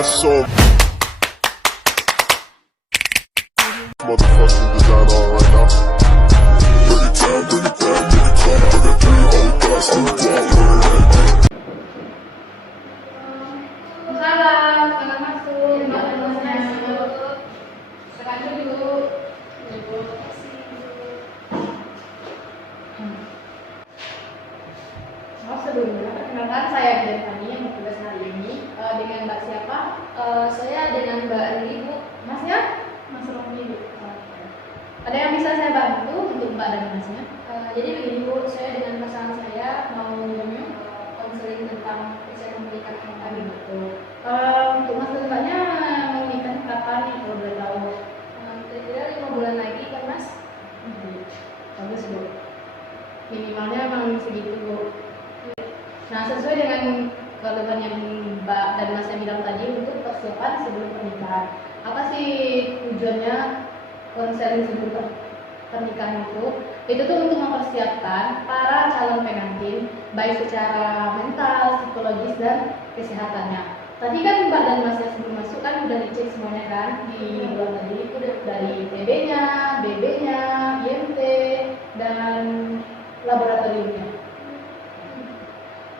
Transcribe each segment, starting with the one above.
got so motherfucking design on right now. Bring it down, bring it down, bring it down. I got 3 old guys to the wall. Salam, selamat masuk. Silakan dulu. Sebelumnya, perkenalkan saya Dian yang bertugas hari ini. Dengan Mbak siapa? Saya dengan Mbak Riri, Bu. Masnya? Mas Romi, Bu. Ada yang bisa saya bantu untuk Mbak dan Masnya? Jadi begini, Bu. Saya dengan pasangan saya mau konseling tentang usia pernikahan kami, Bu. Untuk Mas dan Mbaknya mau nikah kapan nih kalau boleh tahu? Kira-kira 5 bulan lagi kan, Mas? Bagus, Bu. Minimalnya memang segitu, Bu. Nah, sesuai dengan keluhan yang Mbak dan Mas yang bilang tadi untuk persiapan sebelum pernikahan. Apa sih tujuannya konseling sebelum pernikahan itu? Itu tuh untuk mempersiapkan para calon pengantin baik secara mental, psikologis dan kesehatannya. Tadi kan Mbak dan Mas yang sebelum masuk kan udah dicek semuanya kan di bulan tadi itu dari TB-nya, BB-nya, IMT dan laboratoriumnya.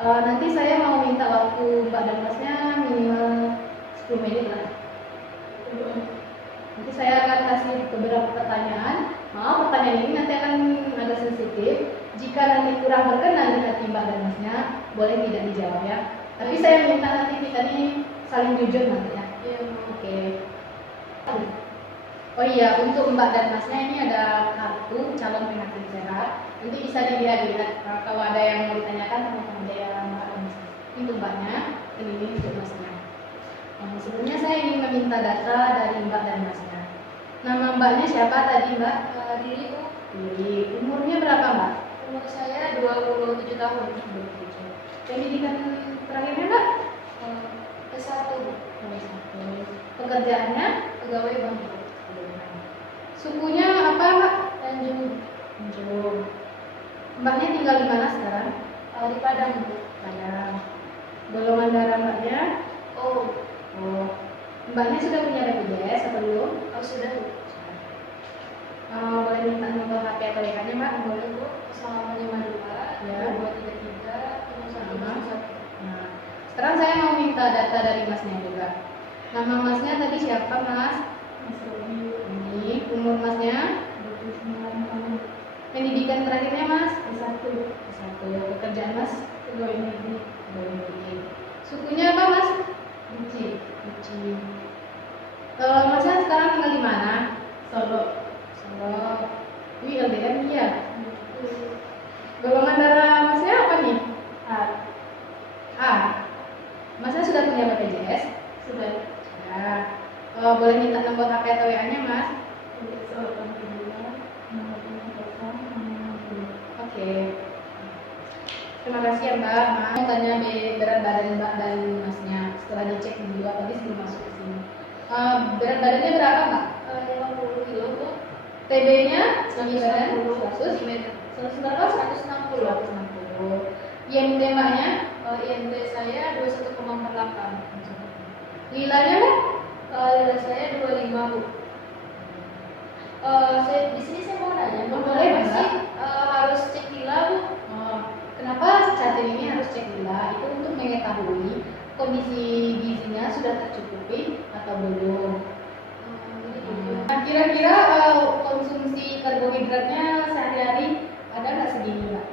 Nanti saya mau minta waktu Mbak dan Masnya minimal 10 menit lah. Nanti saya akan kasih beberapa pertanyaan. Pertanyaan ini nanti akan agak sensitif. Jika nanti kurang berkenan di hati Mbak dan Masnya, boleh tidak dijawab ya. Tapi saya minta nanti kita ini saling jujur nanti ya. Iya, oke. Oh iya, untuk Mbak dan Masnya ini ada kartu calon pengantin sehat. Nanti bisa dilihat kalau ada yang mau ditanyakan sama saya Mbak dan Masnya. Ini untuk Mbaknya, ini untuk Masnya. Sebelumnya saya ingin meminta data dari Mbak dan Masnya. Nama Mbaknya siapa tadi, Mbak? Riri, Bu. Riri. Umurnya berapa, Mbak? Umur saya 27 tahun. 27. Pendidikan terakhirnya, Mbak? S1, Bu. S1. Pekerjaannya? Pegawai bank. Sukunya apa, Mbak? Tanjung. Mbaknya tinggal di mana sekarang? Di Padang, Bu. Padang. Golongan darah Mbaknya? Oh. Mbaknya sudah punya BPJS atau belum? Oh, sudah, Bu. Boleh minta nomor HP atau WA-nya, Mbak? Boleh, Bu. 0552 ya. 233 5111. Nah, sekarang saya mau minta data dari Masnya juga. Nama Masnya tadi siapa, Mas? Mas Romi. Ini umur Masnya? 29 tahun. Pendidikan terakhirnya, Mas? S1. S1. Pekerjaan Mas? Pegawai negeri. Sukunya apa, Mas? Buci. Masnya sekarang tinggal di mana? Solo. Wih, LDM ya. Golongan darah Masnya apa nih? A. Masnya sudah punya BPJS? Sudah. Boleh minta nomor HP atau WA-nya, Mas? Oke. Terima kasih ya, Mbak. Mau tanya berat badan Mbak dan Masnya setelah dicek dulu tadi sebelum masuk ke sini. Berat badannya berapa, Mbak? 50 kilo, Bu. TB-nya 160. IMT Mbaknya? IMT saya 21,48. Lilanya, Mbak? Lila saya 25, Bu. Di sini saya mau nanya, boleh sih harus cek lila, Bu? Kenapa saat ini harus cek lila? Itu untuk mengetahui kondisi gizinya sudah tercukupi atau belum. Kira-kira konsumsi karbohidratnya sehari-hari ada nggak segini, Mbak?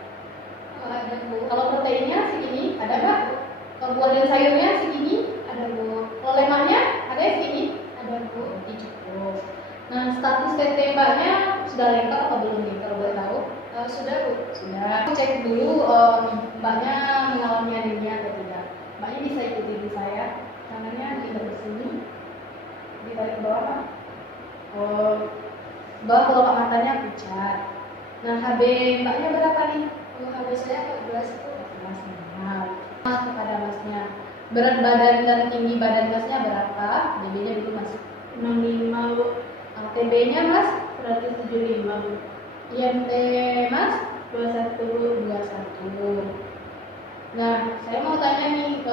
Ada, Bu. Kalau proteinnya segini, ada nggak? Buah dan sayurnya segini, ada, Bu. Kalau lemaknya ada segini, ada, Bu. Cukup. Nah, status TT Mbaknya sudah lengkap atau belum nih? Kalau boleh tahu? Sudah, Bu. Sudah. Cek dulu Mbaknya mengalami anemia atau tidak. Mbaknya bisa ikuti di saya. Tangannya kita ke sini, ditarik ke bawah. Bawah kelopak matanya pucat. Nah, HB Mbaknya berapa nih? HB saya 14 itu. 14. Nah, kepada Masnya. Berat badan dan tinggi badan Masnya berapa? BB-nya dulu masuk 65, Bu. TB-nya Mas 175, Bu. IMT Mas 21. Nah, saya mau tanya nih,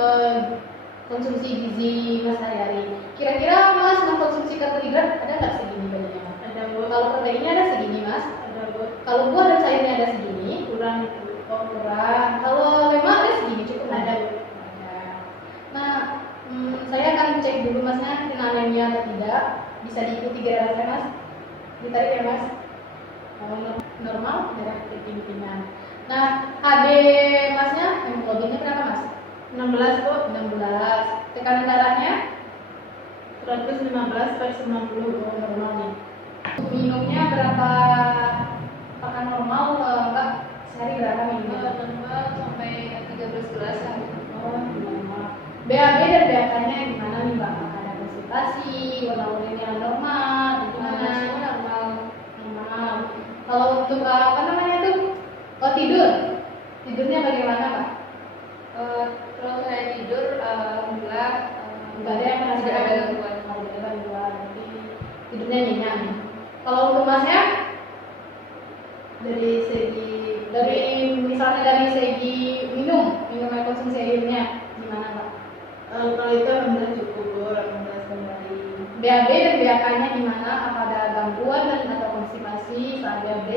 konsumsi gizi Mas hari-hari. Kira-kira Mas mengkonsumsi karbohidrat ada nggak segini banyaknya Mas? Ada Bu. Kalau proteinnya ada segini Mas? Ada Bu. Kalau buah dan sayurnya ada segini? Kurang Bu. Oh kurang. Kalau lemak ada segini cukup? Ada Bu. Ada. Nah, saya akan cek dulu Masnya kena anemia atau tidak. Bisa diikuti gerakan saya Mas. Ditarik ya Mas. Normal, darah tinggi-tinggian. Nah, HB Masnya hemoglobinnya berapa Mas? 16 Bu. 16. Tekanan darahnya 115/90. normal nih. Untuk minumnya berapa? Apakah normal? Enggak, sehari berapa minumnya? Normal sampai 13 gelas sehari. Oh, normal. BAB dan BAK-nya gimana nih Mbak? Apakah ada konsultasi, warna urinnya normal, gimana? Normal. Normal. Kalau untuk apa namanya tuh? Oh tidur. Tidurnya bagaimana Mbak? Kalau saya tidur, alhamdulillah Enggak ada yang tidak ada merasakan gangguan. Oh, tidak ada gangguan. Jadi tidurnya nyenyak nih. Kalau untuk Masnya Dari segi misalnya dari segi minum air konsumsi airnya gimana Mbak? kalau itu alhamdulillah cukup Bu, 18 kembali. BAB dan BAK-nya gimana? Apa ada gangguan dan atau konstipasi saat BAB?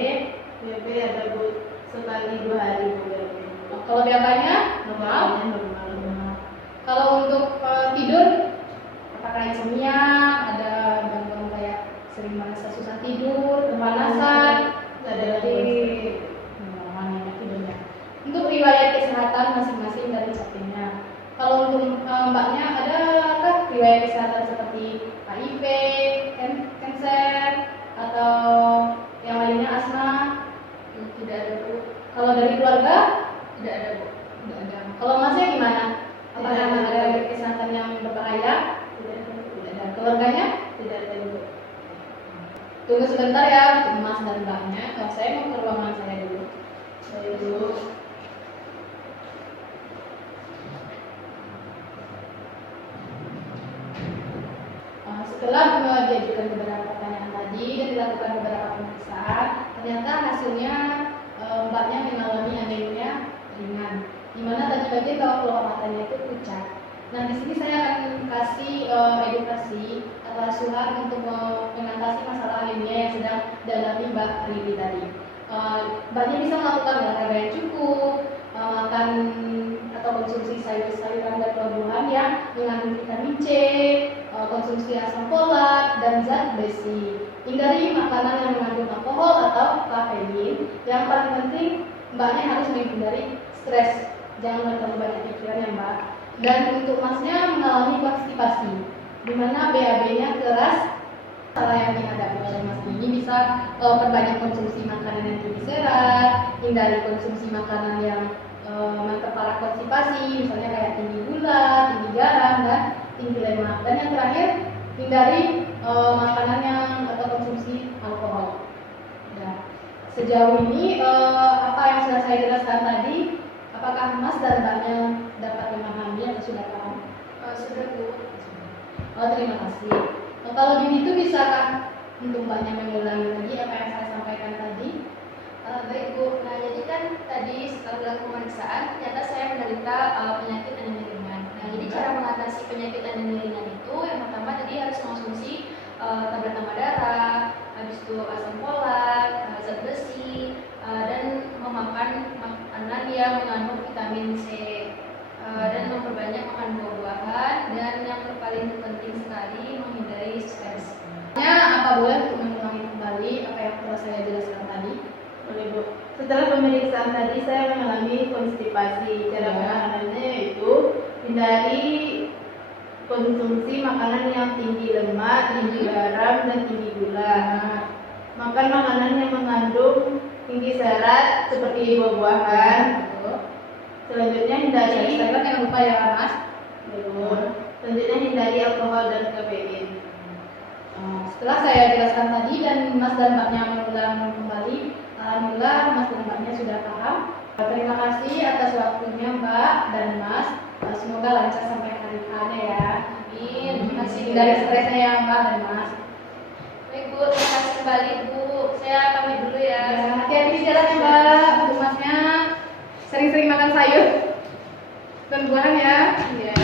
BAB ada Bu, sekali 2 hari Bu BAB. Kalau BAK-nya normal? Normal. Kalau untuk tidur, apakah insomnia? Ada gangguan kayak sering merasa susah tidur, kepanasan? Tidak ada Jadi normal ya tidurnya. Untuk riwayat kesehatan masing-masing dari sapinya. Kalau untuk Mbaknya adakah riwayat kesehatan seperti HIV, kanker, atau yang lainnya asma? Tidak ada Bu. Kalau dari keluarga? Tidak ada Bu. Tidak ada. Kalau Masnya gimana? Apakah Tidak ada. ada riwayat kesehatan yang berbahaya? Tidak ada Bu. Tidak ada. Keluarganya? Tidak ada Bu. Tunggu sebentar ya untuk Mas dan Mbaknya. Kalau saya mau ke ruangan saya dulu. Baik Bu. Setelah diajukan beberapa pertanyaan tadi dan dilakukan beberapa pemeriksaan, ternyata hasilnya Mbaknya mengalami anemia ringan. Dimana tadi bagian bawah kelopak matanya itu pucat. Nah di sini saya akan kasih edukasi atau asuhan untuk mengatasi masalah anemia yang sedang dialami Mbak Riri tadi. Mbaknya bisa melakukan olahraga yang cukup, makan atau konsumsi sayur-sayuran dan buah-buahan yang mengandung vitamin C, konsumsi asam folat dan zat besi. Hindari makanan yang mengandung alkohol atau kafein. Yang paling penting Mbaknya harus menghindari stres. Jangan terlalu banyak pikiran ya Mbak. Dan untuk Masnya mengalami konstipasi, di mana BAB-nya keras. Masalah yang dihadapi oleh Mas ini bisa perbanyak konsumsi makanan yang tinggi serat, hindari konsumsi makanan yang memperparah konstipasi, misalnya kayak tinggi gula, tinggi garam, dan tinggi lemak. Dan yang terakhir, hindari makanan yang atau konsumsi alkohol. Nah, sejauh ini apa yang sudah saya jelaskan tadi, apakah Mas dan Mbaknya dapat memahami atau sudah paham? Sudah Bu. Oh, terima kasih. Kalau begitu bisakah untuk Mbaknya mengulangi lagi apa yang saya sampaikan tadi? Baik Bu. Nah jadi kan tadi setelah dilakukan pemeriksaan ternyata saya menderita penyakit anemia ringan. Nah jadi cara mengatasi penyakit anemia ringan itu yang pertama tadi harus mengonsumsi tablet tambah darah, habis itu asam folat, zat besi, dan memakan makanan yang mengandung vitamin C, dan memperbanyak makan buah-buahan, dan yang paling penting sekali menghindari stres. Apa boleh untuk mengulangi kembali apa yang telah saya jelaskan tadi? Boleh Bu. Setelah pemeriksaan tadi saya mengalami konstipasi. Cara penanganannya yaitu hindari konsumsi makanan yang tinggi lemak, tinggi garam, dan tinggi gula. Makan makanan yang mengandung tinggi serat seperti buah-buahan. Selanjutnya hindari Jangan lupa ya Mas. Selanjutnya hindari alkohol dan kafein. Setelah saya jelaskan tadi dan Mas dan Mbaknya mengulang kembali, alhamdulillah Mas dan Mbaknya sudah paham. Terima kasih atas waktunya Mbak dan Mas. Semoga lancar sampai hari H-nya ya. Amin. Terima kasih Hindari stresnya ya Mbak dan Mas. Baik Bu, terima kasih kembali Bu. Saya pamit dulu ya. Hati-hati di jalan ya Mbak. Untuk Masnya sering-sering makan sayur dan buahan ya. Iya.